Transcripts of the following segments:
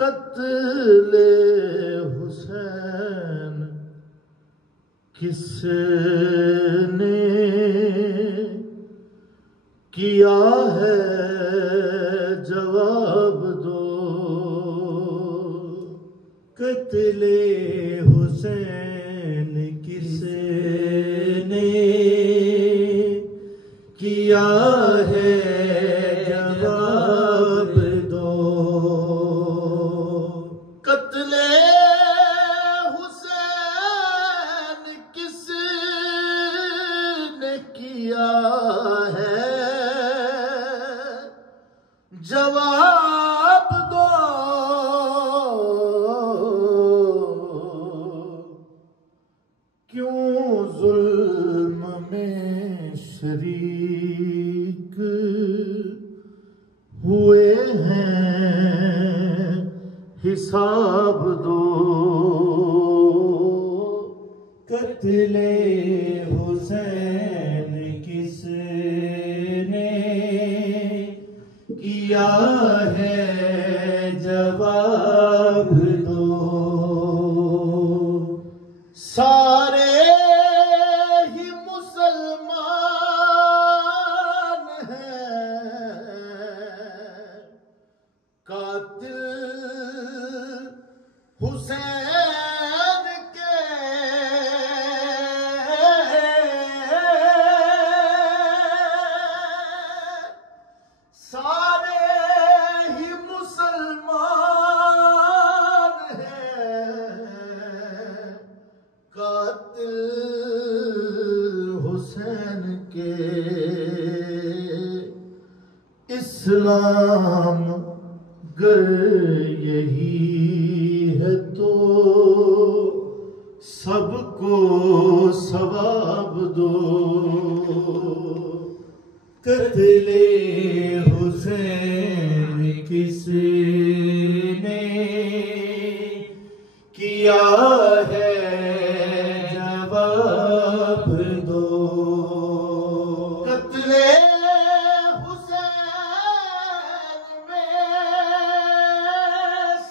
कत्ले हुसैन किसने किया है, जवाब दो। कत्ले हुसैन किसने किया है, जवाब दो। कत्ले हुसैन किसने किया है, जवाब दो। क्यों जुल्म में शरीक हुए हैं, हिसाब दो। कत्ले हुसैन किसने किया है, जवाब दो। सारे ही मुसलमान हैं, कातिल हुसैन के। सारे ही मुसलमान हैं, कातिल हुसैन के। इस्लाम गर यही है तो सबको सवाब दो। कत्ले हुसैन किसने किया है, जवाब दो। कत्ले हुसैन में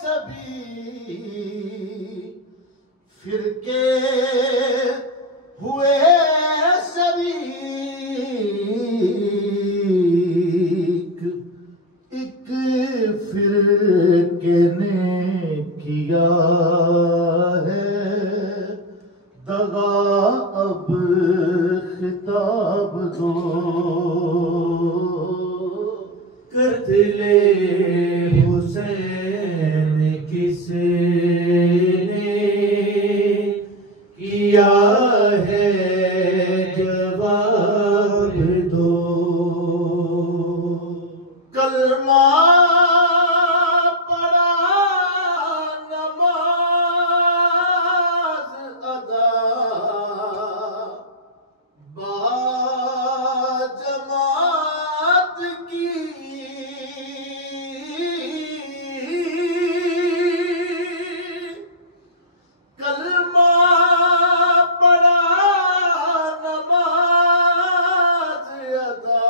सभी फिरके हुए शरीक। एक फिरके ने किया है दगा, अब खिताब दो। कत्ले हुसैन किसने किया है, जवाब दो। कलमा पढ़ा, नमाज अदा, बाजमात की। कलमा पढ़ा, नमाज अदा,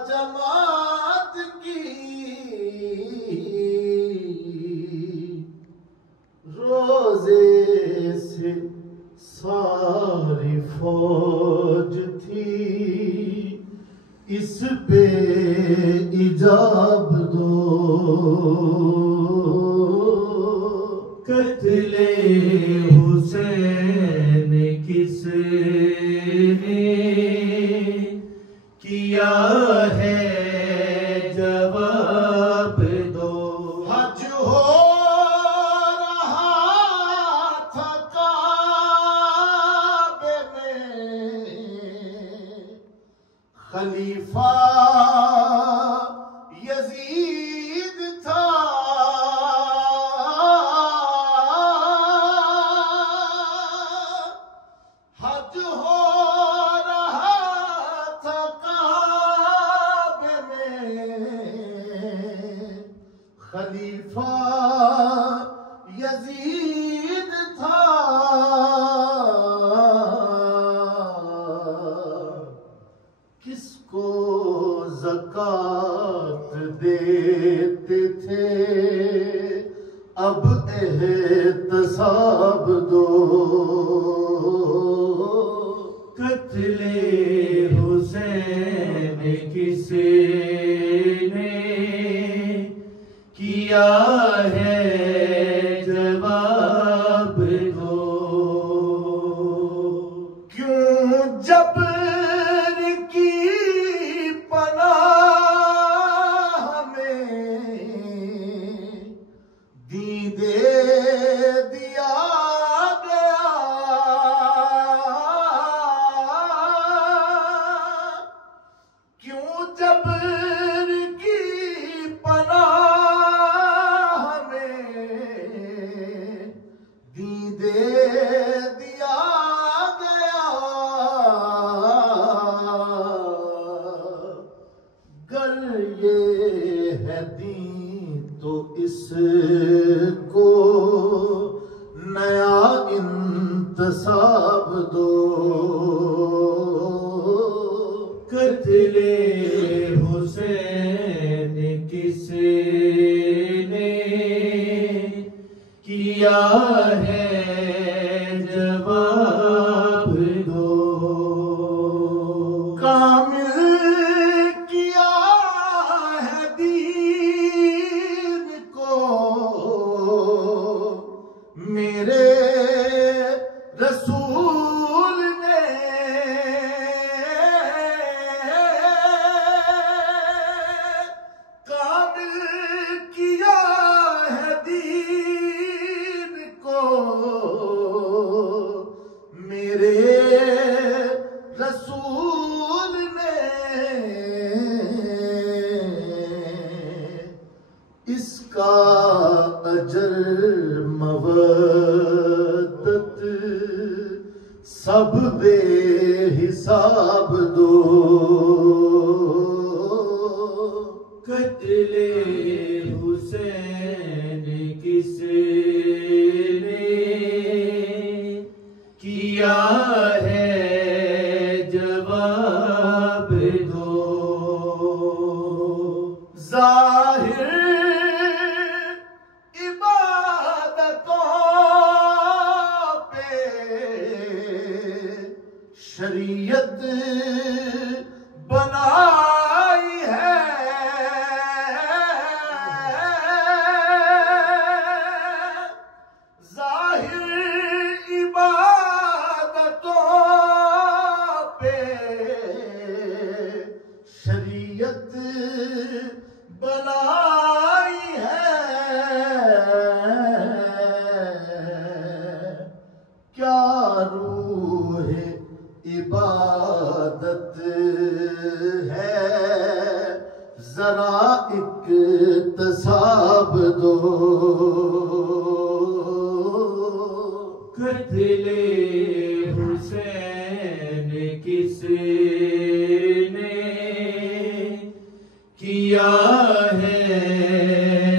बाजमात की। रोजे से सारी फौज थी, इस पे इजाब दो। कत्ले हुसैन किसने किया है, जवाब दो। हज हो रहा था काबे में, खलीफा यजीद था। हज हो रहा था काबे में, खलीफा यजीद था। किसको ज़कात देते थे, अब एहतसाब दो। कत्ले हुसैन किसने किया है, जवाब दो। क्यों जबर की पनाह में दीदे दिया गया, क्यों जबर की पनाह में दीदे दिया गया। गर ये है दीन तो इसको नया इंतसाब दो। कत्ले हुसैन किसने किया है, जवाब दो। कामिल किया है दीन को मेरे रसूल ने, कामिल किया है दीन को मेरे रसूल ने। इसका अजर मवद्दत सब बेहिसाब दो। कत्ले हुसैन किसने किया है, जवाब दो। जाहिर इबादतों पे शरीयत बनाई है, जाहिर इबादतों पे शरीयत बनाई है। क्या रूह इबादत है, जरा इक्तसाब दो। कत्ले हुसैन किसने किया है,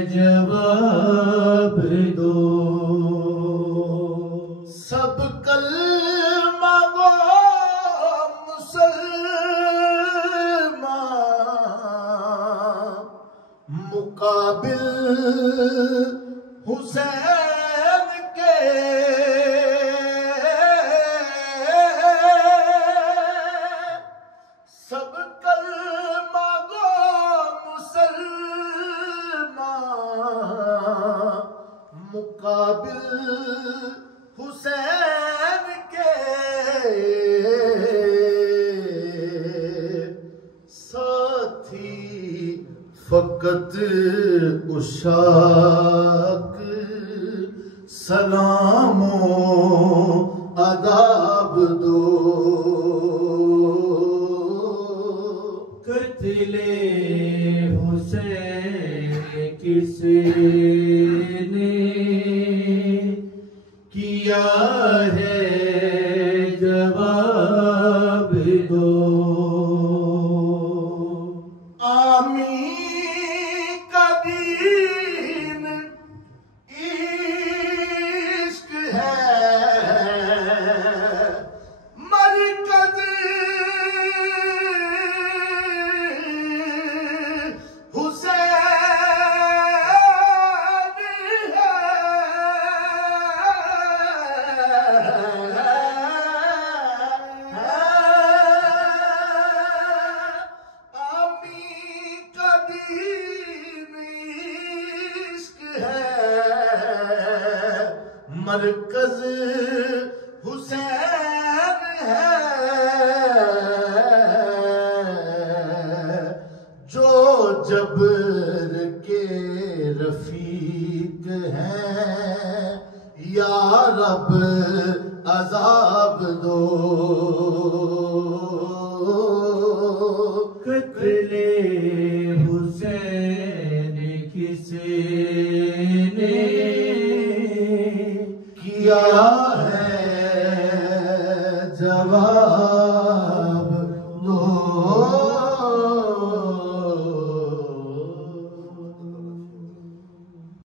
जवाब दो। सब कलमा गो मुसलमान मुकाबिल हुसैन के, सब कलमा गो मुसलमान मुकाबिल हुसैन के। साथी फकत उशाक सलामो आदाब दो। कत्ले हुसैन किसने किया है, जवाब दो। आमी का दीन इश्क है, मरकज़ हुसैन है, मरकज हुसैन है, जो जबर के रफीक हैं, या रब अज़ाब दो।